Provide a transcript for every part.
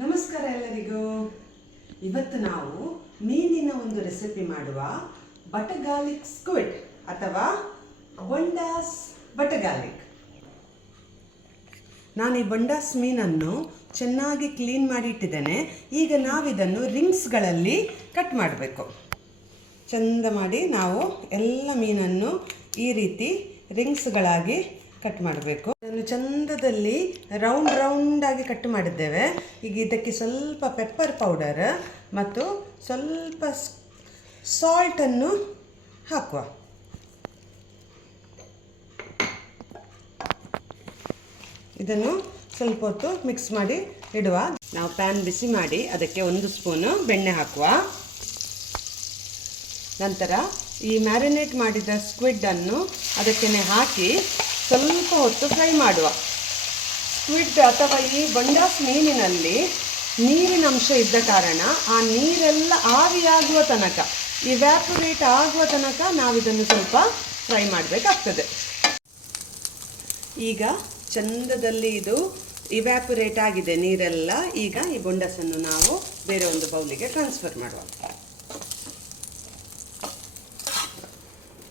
ನಮಸ್ಕಾರ ಎಲ್ಲರಿಗೂ. ಇವತ್ತು ನಾವು ಮೀನಿನ ಒಂದು ರೆಸಿಪಿ ಮಾಡುವ. ಬಟಗಾರ್ಲಿಕ್ ಸ್ಕ್ವಿಡ್ ಅಥವಾ ಬೊಂಡಾಸ್ ಬಟಗಾರ್ಲಿಕ್. ನಾನು ಈ ಬೊಂಡಾಸ್ ಮೀನನ್ನು ಚೆನ್ನಾಗಿ ಕ್ಲೀನ್ ಮಾಡಿ ಇಟ್ಟಿದ್ದೇನೆ. ಈಗ ನಾವಿದನ್ನು ರಿಂಗ್ಸ್ಗಳಲ್ಲಿ ಕಟ್ ಮಾಡಬೇಕು. ಚಂದ ಮಾಡಿ ನಾವು ಎಲ್ಲ ಮೀನನ್ನು ಈ ರೀತಿ ರಿಂಗ್ಸ್ಗಳಾಗಿ ಕಟ್ ಮಾಡಬೇಕು. ಅದನ್ನು ಚಂದದಲ್ಲಿ ರೌಂಡ್ ಆಗಿ ಕಟ್ ಮಾಡಿದ್ದೇವೆ. ಈಗ ಇದಕ್ಕೆ ಸ್ವಲ್ಪ ಪೆಪ್ಪರ್ ಪೌಡರ್ ಮತ್ತು ಸ್ವಲ್ಪ ಸಾಲ್ಟನ್ನು ಹಾಕುವ. ಇದನ್ನು ಸ್ವಲ್ಪ ಹೊತ್ತು ಮಿಕ್ಸ್ ಮಾಡಿ ಇಡುವ. ನಾವು ಪ್ಯಾನ್ ಬಿಸಿ ಮಾಡಿ ಅದಕ್ಕೆ 1 ಸ್ಪೂನು ಬೆಣ್ಣೆ ಹಾಕುವ. ನಂತರ ಈ ಮ್ಯಾರಿನೇಟ್ ಮಾಡಿದ ಸ್ಕ್ವಿಡನ್ನು ಅದಕ್ಕೆ ಹಾಕಿ ಸ್ವಲ್ಪ ಹೊತ್ತು ಫ್ರೈ ಮಾಡುವ. ಸ್ಕ್ವಿಡ್ ಅಥವಾ ಈ ಬೊಂಡಾಸ್ ಮೀನಿನಲ್ಲಿ ನೀರಿನ ಅಂಶ ಇದ್ದ ಕಾರಣ ಆ ನೀರೆಲ್ಲ ಆವಿಯಾಗುವ ತನಕ, ಇವ್ಯಾಪೊರೇಟ್ ಆಗುವ ತನಕ ನಾವಿದನ್ನು ಸ್ವಲ್ಪ ಫ್ರೈ ಮಾಡಬೇಕಾಗ್ತದೆ. ಈಗ ಚಂದದಲ್ಲಿ ಇದು ಇವ್ಯಾಪೊರೇಟ್ ಆಗಿದೆ ನೀರೆಲ್ಲ. ಈಗ ಈ ಬೊಂಡಾಸನ್ನು ನಾವು ಬೇರೆ ಒಂದು ಬೌಲಿಗೆ ಟ್ರಾನ್ಸ್ಫರ್ ಮಾಡುವ.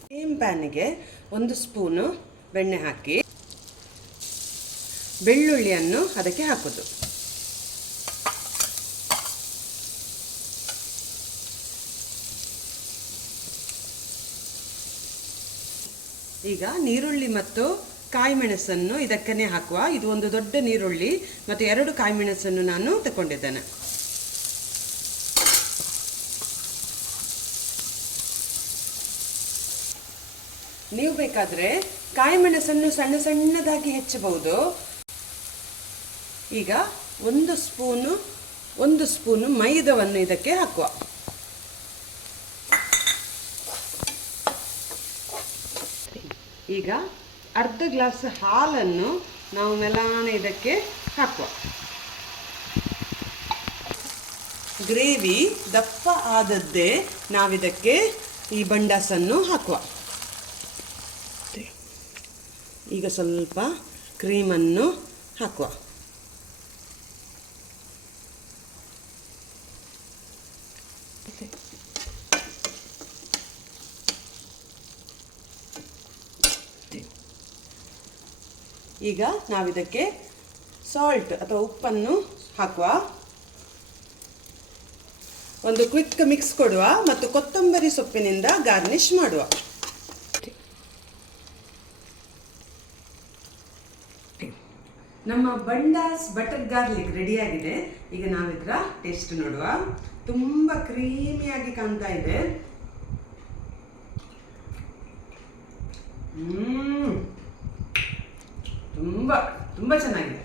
ಸೇಮ್ ಪ್ಯಾನಿಗೆ 1 ಸ್ಪೂನು ಬೆಣ್ಣೆ ಹಾಕಿ ಬೆಳ್ಳುಳ್ಳಿಯನ್ನು ಅದಕ್ಕೆ ಹಾಕೋದು. ಈಗ ನೀರುಳ್ಳಿ ಮತ್ತು ಕಾಯಿ ಮೆಣಸನ್ನು ಇದಕ್ಕೇ ಹಾಕುವ. ಇದು ಒಂದು ದೊಡ್ಡ ನೀರುಳ್ಳಿ ಮತ್ತು 2 ಕಾಯಿ ಮೆಣಸನ್ನು ನಾನು ತಗೊಂಡಿದ್ದೇನೆ. ನೀವು ಬೇಕಾದರೆ ಕಾಯಿ ಮೆಣಸನ್ನು ಸಣ್ಣದಾಗಿ ಹೆಚ್ಚಬಹುದು. ಈಗ 1 ಸ್ಪೂನು ಮೈದಾವನ್ನು ಇದಕ್ಕೆ ಹಾಕುವ. ಈಗ ಅರ್ಧ ಗ್ಲಾಸ್ ಹಾಲನ್ನು ನಾವು ಮೆಲ್ಲನೆ ಇದಕ್ಕೆ ಹಾಕುವ. ಗ್ರೇವಿ ದಪ್ಪ ಆದದ್ದೇ ನಾವಿದಕ್ಕೆ ಈ ಬೊಂಡಾಸನ್ನು ಹಾಕುವ. ಈಗ ಸ್ವಲ್ಪ ಕ್ರೀಮನ್ನು ಹಾಕುವ. ಈಗ ನಾವಿದಕ್ಕೆ ಸಾಲ್ಟ್ ಅಥವಾ ಉಪ್ಪನ್ನು ಹಾಕುವ. ಒಂದು ಕ್ವಿಕ್ ಮಿಕ್ಸ್ ಕೊಡುವ ಮತ್ತು ಕೊತ್ತಂಬರಿ ಸೊಪ್ಪಿನಿಂದ ಗಾರ್ನಿಷ್ ಮಾಡುವ. ನಮ್ಮ ಬೊಂಡಾಸ್ ಬಟರ್ ಗಾರ್ಲಿಕ್ ರೆಡಿಯಾಗಿದೆ. ಈಗ ನಾವಿದರ ಟೇಸ್ಟ್ ನೋಡುವ. ತುಂಬ ಕ್ರೀಮಿಯಾಗಿ ಕಾಣ್ತಾ ಇದೆ. ತುಂಬ ಚೆನ್ನಾಗಿದೆ.